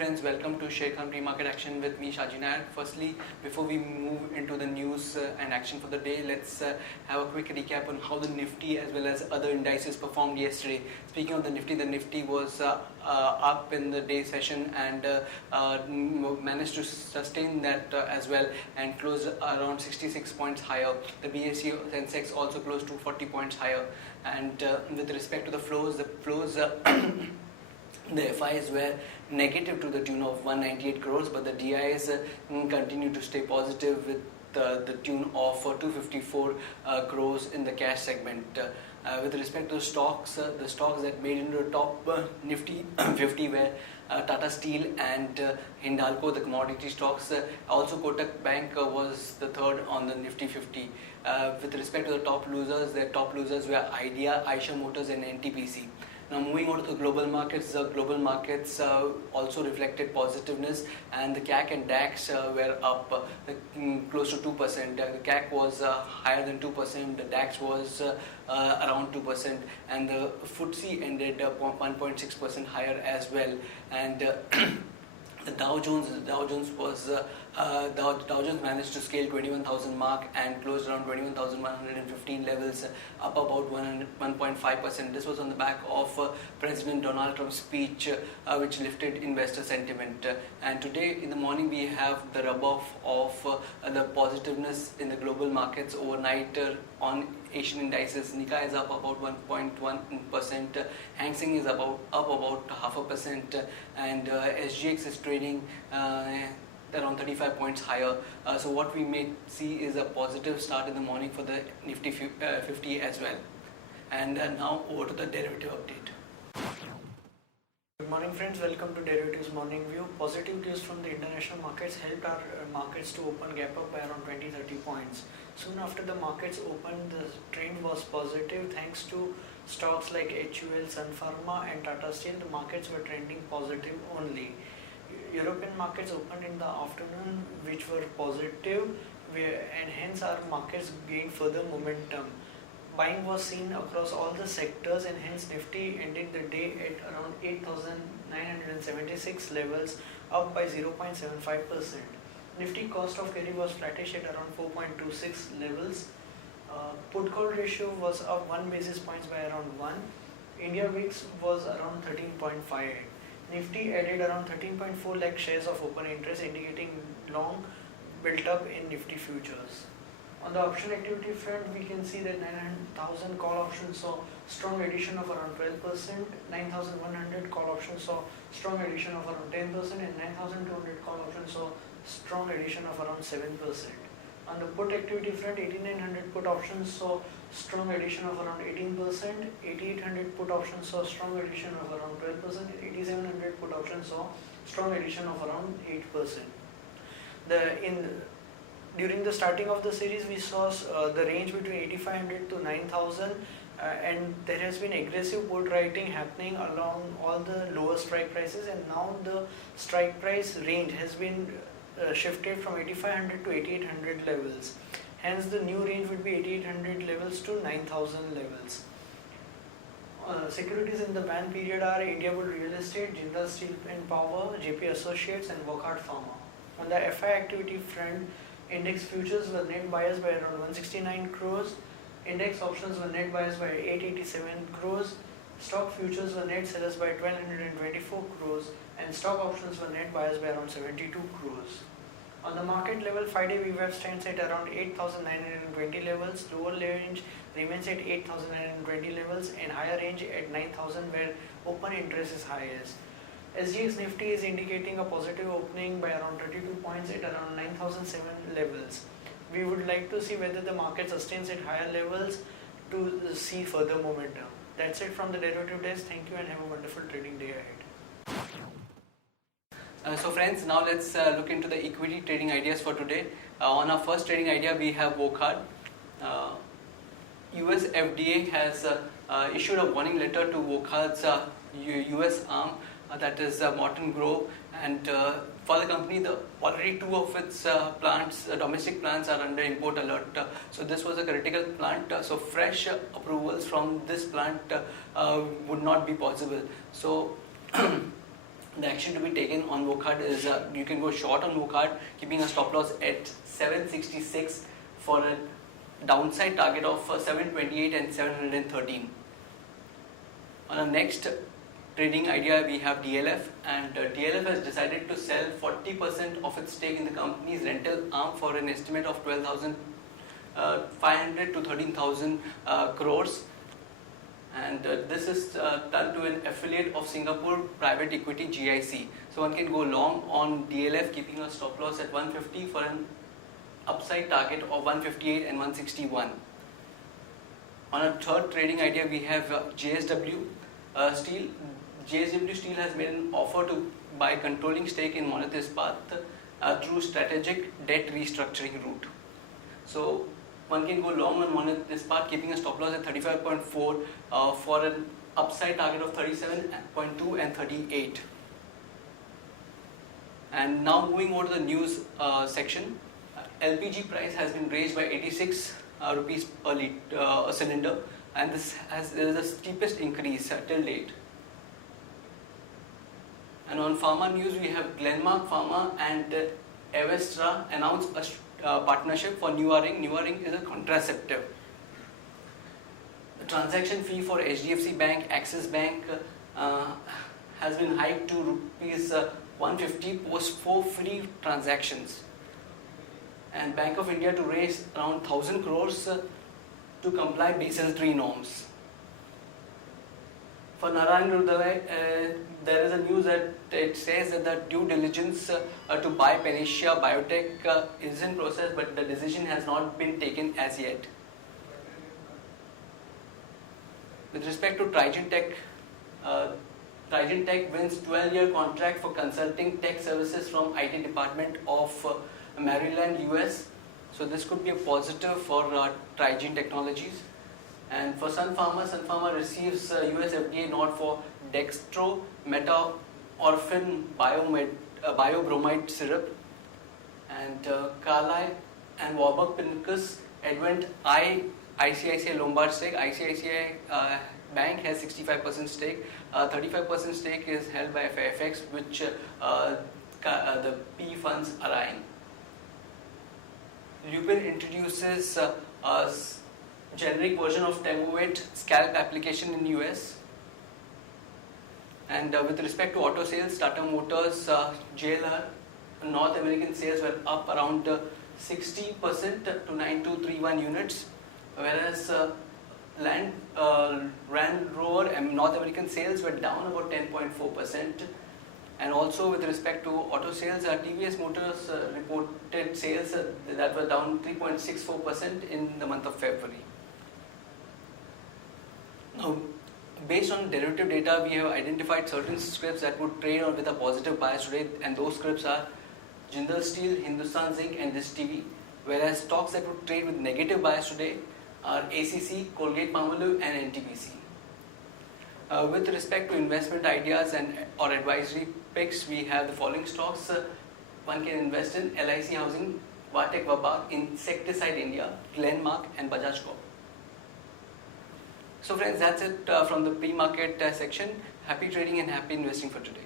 friends, welcome to Sharekhan Pre-Market Action with me Shaji Nair. Firstly, before we move into the news and action for the day, let's have a quick recap on how the Nifty as well as other indices performed yesterday. Speaking of the Nifty was up in the day session and managed to sustain that as well and closed around 66 points higher. The BSE Sensex also closed to 40 points higher. And with respect to the flows, the FIs were negative to the tune of 198 crores, but the DIs continue to stay positive with the tune of 254 crores in the cash segment. With respect to the stocks that made into the top Nifty 50 were Tata Steel and Hindalco, the commodity stocks. Also Kotak Bank was the third on the Nifty 50. With respect to the top losers were Idea, Eicher Motors and NTPC. Now moving on to the global markets also reflected positiveness, and the CAC and DAX were up close to 2%. The CAC was higher than 2%, the DAX was around 2%, and the FTSE ended 1.6% higher as well. And the Dow Jones managed to scale 21,000 mark and closed around 21,115 levels, up about 1.5%. This was on the back of President Donald Trump's speech, which lifted investor sentiment. And today in the morning we have the rub-off of the positiveness in the global markets overnight on Asian indices. Nikkei is up about 1.1%, Hang Seng is up about 0.5%, and SGX is trading around 35 points higher. So what we may see is a positive start in the morning for the Nifty 50 as well. And now over to the derivative update. Good morning friends, welcome to Derivatives Morning View. Positive news from the international markets helped our markets to open gap up by around 20-30 points. Soon after the markets opened, the trend was positive thanks to stocks like HUL, Sun Pharma and Tata Steel. The markets were trending positive only. European markets opened in the afternoon, which were positive, and hence our markets gained further momentum. Buying was seen across all the sectors, and hence Nifty ended the day at around 8,976 levels, up by 0.75%. Nifty cost of carry was flattish at around 4.26 levels. Put call ratio was up 1 basis points by around 1. India VIX was around 13.58. Nifty added around 13.4 lakh shares of open interest, indicating long built up in Nifty futures. On the option activity front, we can see that 9,000 call options saw strong addition of around 12%, 9,100 call options saw strong addition of around 10%, and 9,200 call options saw strong addition of around 7%. On the put activity front, 8,900 put options saw strong addition of around 18%, 8,800 put options saw strong addition of around 12%, and 8,700 put options saw strong addition of around 8%. During the starting of the series, we saw the range between 8,500 to 9,000, and there has been aggressive put writing happening along all the lower strike prices, and now the strike price range has been shifted from 8,500 to 8,800 levels. Hence the new range would be 8,800 levels to 9,000 levels. Securities in the ban period are Indiawood Real Estate, Jindal Steel and Power, JP Associates and Wockhardt Pharma. On the FI activity front, index futures were net buyers by around 169 crores, index options were net buyers by 887 crores, stock futures were net sellers by 1,224 crores, and stock options were net buyers by around 72 crores. On the market level, 5-day VWAP stands at around 8,920 levels, lower range remains at 8,920 levels, and higher range at 9,000 where open interest is highest. SGX Nifty is indicating a positive opening by around 32 points at around 9,007 levels. We would like to see whether the market sustains at higher levels to see further momentum. That's it from the derivative desk. Thank you and have a wonderful trading day ahead. So friends, now let's look into the equity trading ideas for today. On our first trading idea, we have Wockhardt. US FDA has issued a warning letter to Wockhardt's US arm, that is Morton Grove, and for the company, already 2 of its domestic plants are under import alert. So this was a critical plant, so fresh approvals from this plant would not be possible. So The action to be taken on Wokhard is you can go short on Wokhard, keeping a stop loss at 766 for a downside target of 728 and 713. On our next trading idea, we have DLF, and DLF has decided to sell 40% of its stake in the company's rental arm for an estimate of 12,500 to 13,000 crores. And this is done to an affiliate of Singapore Private Equity GIC. So one can go long on DLF, keeping a stop loss at 150 for an upside target of 158 and 161. On a third trading idea, we have JSW Steel. JSW Steel has made an offer to buy controlling stake in Monnet Ispat through strategic debt restructuring route. So one can go long on Monnet Ispat, keeping a stop loss at 35.4 for an upside target of 37.2 and 38. And now moving over to the news section, LPG price has been raised by 86 rupees per a cylinder, and this is the steepest increase till date. And on pharma news, we have Glenmark Pharma and Evestra announced a partnership for Nuvaring. Nuvaring is a contraceptive. The transaction fee for HDFC Bank, Axis Bank has been hiked to rupees 150 post 4 free transactions. And Bank of India to raise around 1,000 crores to comply Basel III norms. For Narayan Rudalai, there is a news that it says that the due diligence to buy Panacea Biotech is in process, but the decision has not been taken as yet. With respect to Trigen Tech wins 12-year contract for consulting tech services from IT department of Maryland, US. So this could be a positive for Trigen Technologies. And for Sun Pharma receives US FDA nod for dextro meta-orphan biobromide syrup. And Carlyle and Warburg Pincus Advent ICICI Lombard stake. ICICI Bank has 65% stake. 35% stake is held by Fairfax, which the PE funds are eyeing. Lupin introduces a generic version of Temovate scalp application in US. And with respect to auto sales, Tata Motors JLR North American sales were up around 60% to 9231 units, whereas Land Rover North American sales were down about 10.4%. And also with respect to auto sales, TVS Motors reported sales that were down 3.64% in the month of February. Now, based on derivative data, we have identified certain scripts that would trade on with a positive bias today, and those scripts are Jindal Steel, Hindustan Zinc and Dis TV, whereas stocks that would trade with negative bias today are ACC, Colgate Palmolive and NTPC. With respect to investment ideas and or advisory picks, we have the following stocks. One can invest in LIC Housing, Vatek Vabak, Insecticide India, Glenmark and Bajaj Corp. So friends, that's it from the pre-market section. Happy trading and happy investing for today.